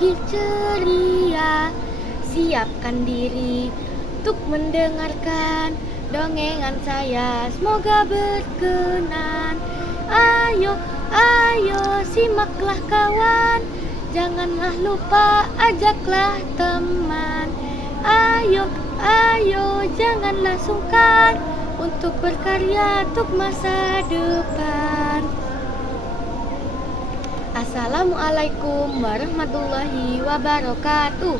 pagi ceria, siapkan diri untuk mendengarkan dongengan saya, semoga berkenan. Ayo, ayo, simaklah kawan, janganlah lupa ajaklah teman. Ayo, ayo, janganlah sungkan untuk berkarya untuk masa depan. Assalamualaikum warahmatullahi wabarakatuh.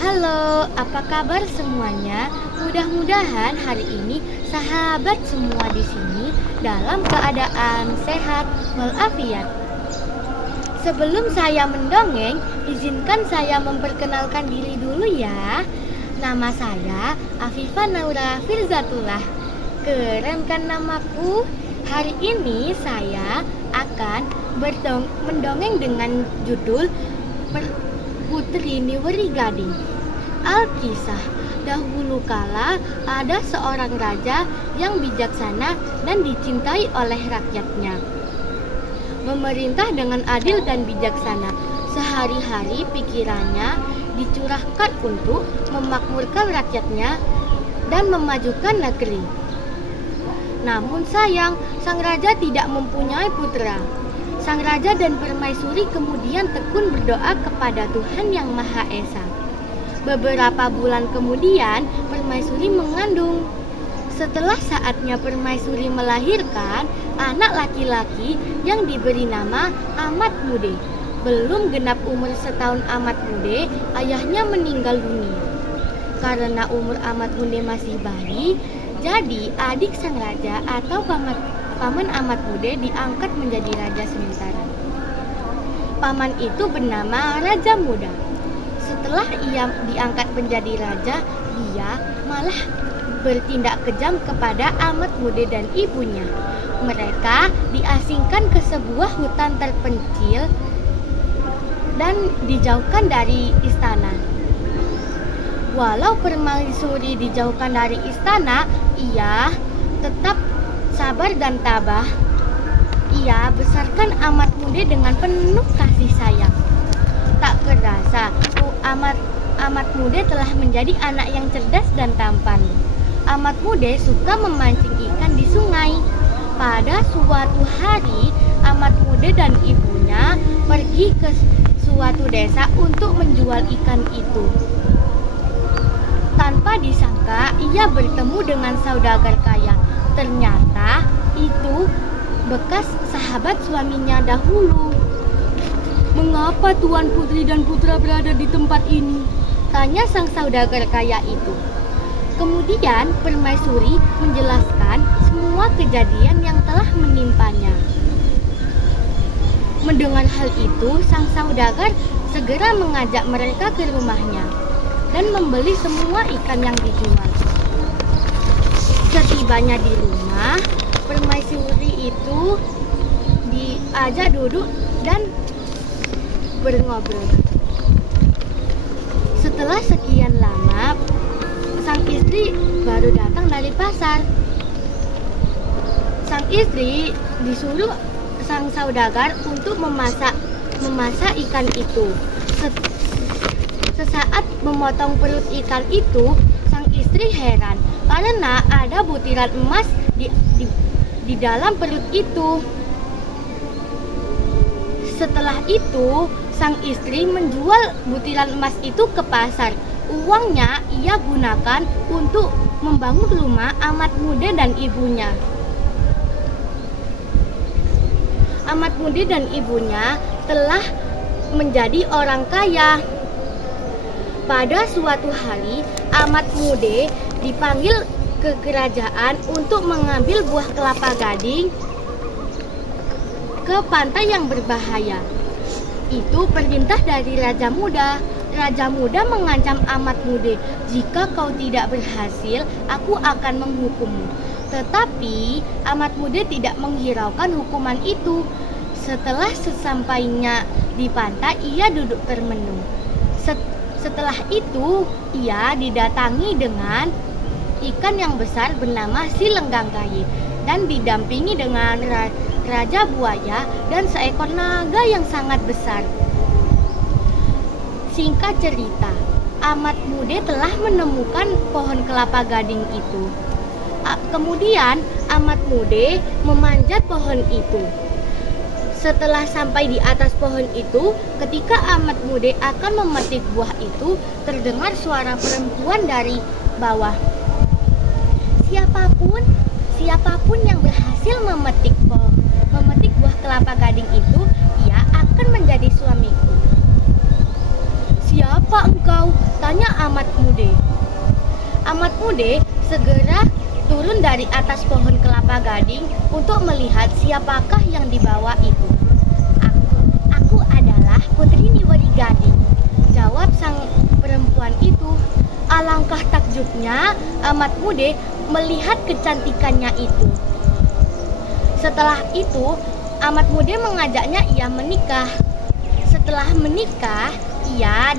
Halo, apa kabar semuanya? Mudah-mudahan hari ini sahabat semua di sini dalam keadaan sehat walafiat. Sebelum saya mendongeng, izinkan saya memperkenalkan diri dulu ya. Nama saya Afifah Naura Firzatullah. Keren kan namaku? Hari ini saya akan mendongeng dengan judul Putri Niweri Gading. Alkisah, dahulu kala ada seorang raja yang bijaksana dan dicintai oleh rakyatnya. Memerintah dengan adil dan bijaksana. Sehari-hari pikirannya dicurahkan untuk memakmurkan rakyatnya dan memajukan negeri. Namun sayang, sang raja tidak mempunyai putra. Sang raja dan permaisuri kemudian tekun berdoa kepada Tuhan Yang Maha Esa. Beberapa bulan kemudian, permaisuri mengandung. Setelah saatnya permaisuri melahirkan anak laki-laki yang diberi nama Amat Mude. Belum genap umur setahun Amat Mude, ayahnya meninggal dunia. Karena umur Amat Mude masih bayi, jadi adik sang raja atau paman Amat Mude diangkat menjadi raja sementara. Paman itu bernama Raja Muda. Setelah ia diangkat menjadi raja, ia malah bertindak kejam kepada Amat Mude dan ibunya. Mereka diasingkan ke sebuah hutan terpencil dan dijauhkan dari istana. Walau permaisuri dijauhkan dari istana, ia tetap sabar dan tabah. Ia besarkan Amat Mude dengan penuh kasih sayang. Tak kerasa, Amat Mude telah menjadi anak yang cerdas dan tampan. Amat Mude suka memancing ikan di sungai. Pada suatu hari, Amat Mude dan ibunya pergi ke suatu desa untuk menjual ikan itu. Tanpa disangka, ia bertemu dengan saudagar kaya. Ternyata itu bekas sahabat suaminya dahulu. "Mengapa Tuan Putri dan Putra berada di tempat ini?" tanya sang saudagar kaya itu. Kemudian permaisuri menjelaskan semua kejadian yang telah menimpanya. Mendengar hal itu, sang saudagar segera mengajak mereka ke rumahnya dan membeli semua ikan yang dijual. Setibanya di rumah, permaisuri itu diajak duduk dan berobrol. Setelah sekian lama, sang istri baru datang dari pasar. Sang istri disuruh sang saudagar untuk memasak ikan itu. Sesaat memotong perut ikan itu, sang istri heran karena ada butiran emas di dalam perut itu. Setelah itu, sang istri menjual butiran emas itu ke pasar. Uangnya ia gunakan untuk membangun rumah Amat Mude dan ibunya. Amat Mude dan ibunya telah menjadi orang kaya. Pada suatu hari, Amat Mude dipanggil ke kerajaan untuk mengambil buah kelapa gading ke pantai yang berbahaya. Itu perintah dari Raja Muda. Raja Muda mengancam Amat Mude, "Jika kau tidak berhasil, aku akan menghukummu." Tetapi Amat Mude tidak menghiraukan hukuman itu. Setelah sesampainya di pantai, ia duduk termenung. Setelah itu, ia didatangi dengan ikan yang besar bernama si Lenggang Kayi dan didampingi dengan Raja Buaya dan seekor naga yang sangat besar. Singkat cerita, Ahmad Mude telah menemukan pohon kelapa gading itu. Kemudian Ahmad Mude memanjat pohon itu. Setelah sampai di atas pohon itu, ketika Ahmad Mude akan memetik buah itu, terdengar suara perempuan dari bawah. Siapapun yang berhasil memetik buah kelapa gading itu, ia akan menjadi suamiku. Siapa engkau? Tanya Ahmad Mude. Ahmad Mude segera turun dari atas pohon kelapa gading untuk melihat siapakah yang dibawa itu. Aku adalah Putri Niwari Gading, jawab sang perempuan itu. Alangkah takjubnya Ahmad Mude melihat kecantikannya itu. Setelah itu, Ahmad Mude mengajaknya ia menikah. Setelah menikah, ia,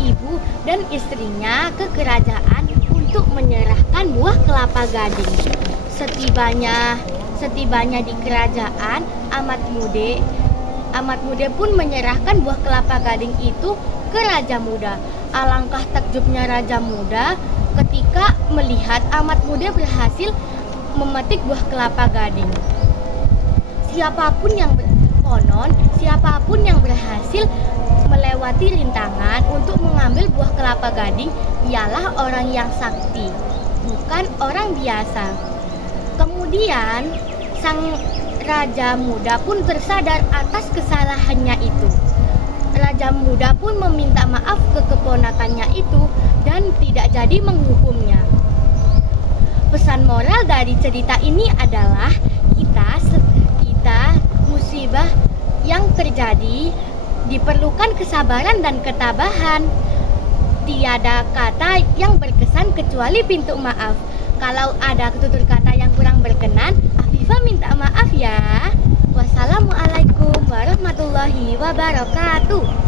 ibu, dan istrinya ke kerajaan untuk menyerahkan buah kelapa gading. Setibanya di kerajaan, Ahmad Mude pun menyerahkan buah kelapa gading itu ke Raja Muda. Alangkah takjubnya Raja Muda ketika melihat Ahmad Mude berhasil memetik buah kelapa gading. Siapapun yang berhasil melewati rintangan untuk mengambil buah kelapa gading ialah orang yang sakti, bukan orang biasa. Kemudian sang Raja Muda pun tersadar atas kesalahannya itu. Raja Muda pun meminta maaf ke keponakannya itu dan tidak jadi menghukumnya. Pesan moral dari cerita ini adalah kita musibah yang terjadi diperlukan kesabaran dan ketabahan. Tiada kata yang berkesan kecuali pintu maaf. Kalau ada tutur kata yang kurang berkenan, Afifah minta maaf ya. Wassalamualaikum warahmatullahi wabarakatuh.